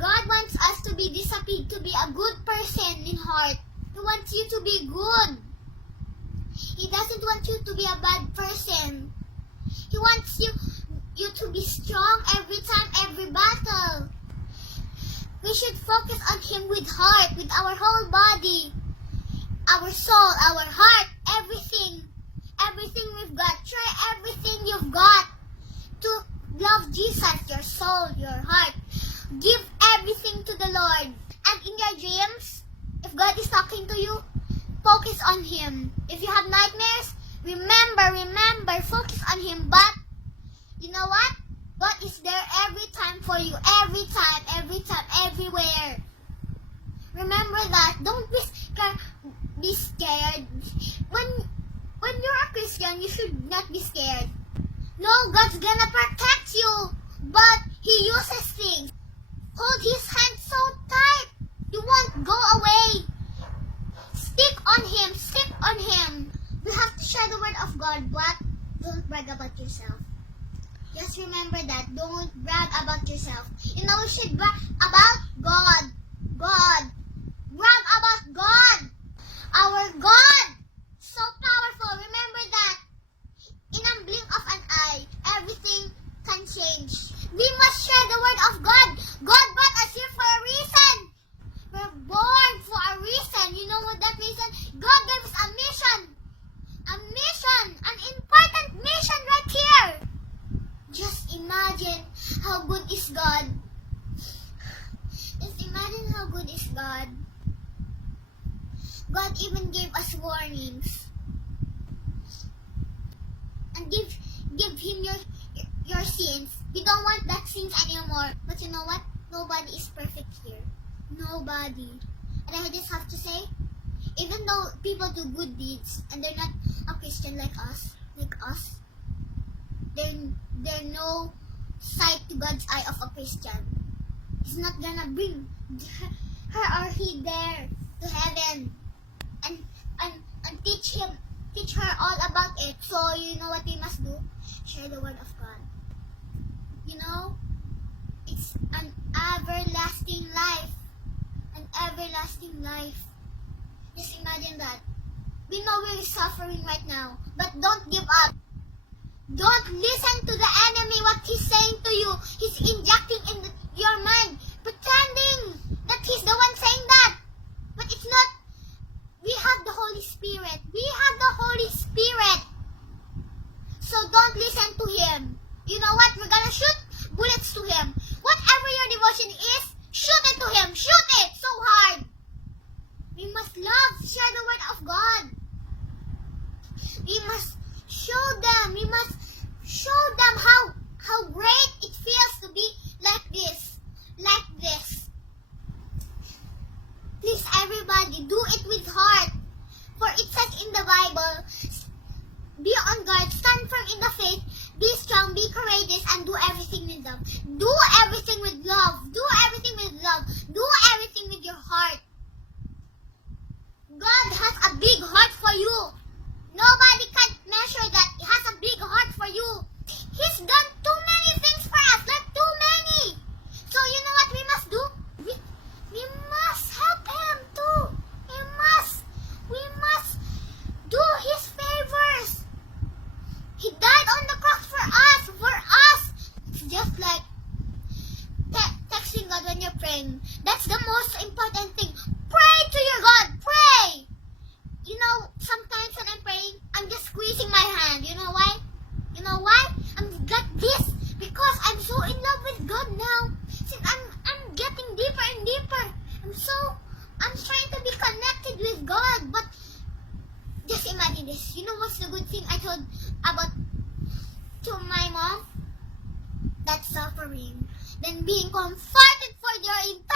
God wants us to be disciplined, to be a good person in heart. He wants you to be good. He doesn't want you to be a bad person. He wants you to be strong every time, every battle. We should focus on Him with heart, with our whole body, our soul, our heart, everything. Everything we've got. Try everything you've got to love Jesus, your soul, your heart. Give everything to the Lord. And in your dreams, if God is talking to you, focus on Him. If you have nightmares, remember, focus on Him. But, you know what? God is there every time for you. Every time, everywhere. Remember that. Don't be scared. When you're a Christian, you should not be scared. No, God's gonna protect you. But He uses things. Hold His hand so tight. You won't go away. Stick on Him. You have to share the word of God, but don't brag about yourself. Just remember that. Don't brag about yourself. You know, you should brag about God. Brag about God. Our God. So powerful. Remember that. In a blink of an eye, everything can change. We must share the word of God. God brought us here for a reason. We're born for a reason. You know what that reason? God gave us a mission. An important mission right here. Just imagine how good is God. Just imagine how good is God. God even gave us warnings. And give Him your sins. We don't want that sins anymore. But you know what? Nobody is perfect here. Nobody. And I just have to say, even though people do good deeds and they're not a Christian like us, they're no sight to God's eye of a Christian. He's not gonna bring her or he there to heaven and teach her all about it. So you know what we must do? Share the word of God. You know, it's an everlasting life. An everlasting life. Just imagine that. We know we're suffering right now, but don't give up. Don't listen to the enemy, what he's saying to you. He's injecting in your mind, pretending that he's the one saying that. But it's not. We have the Holy Spirit. So don't listen to him. You know what? We're gonna shoot bullets to him. Whatever your devotion is, shoot it to him. Shoot it so hard. We must share the word of God. We must show them how great it feels to be like this. Please, everybody, do it with heart. For it says in the Bible, be on guard, stand firm in the faith, be strong, be courageous, and do everything with love. Do everything with love. Do everything with love. Do everything with your heart. God has a big heart for you. Nobody can measure that. He has a big heart for you. He's done too many things for us, like too many. So you know what we must do? We must help him too. We must do his favors. He died on the cross for us. It's just like texting God when you're praying. That's the most important thing. Pray to your God. Pray. You know, sometimes when I'm praying, I'm just squeezing my hand. You know why? I'm got this because I'm so in love with God now. See, I'm getting deeper and deeper. I'm trying to be connected with God. But just imagine this. You know what's the good thing I told about to my mom? That suffering, then being comforted for your eternal life.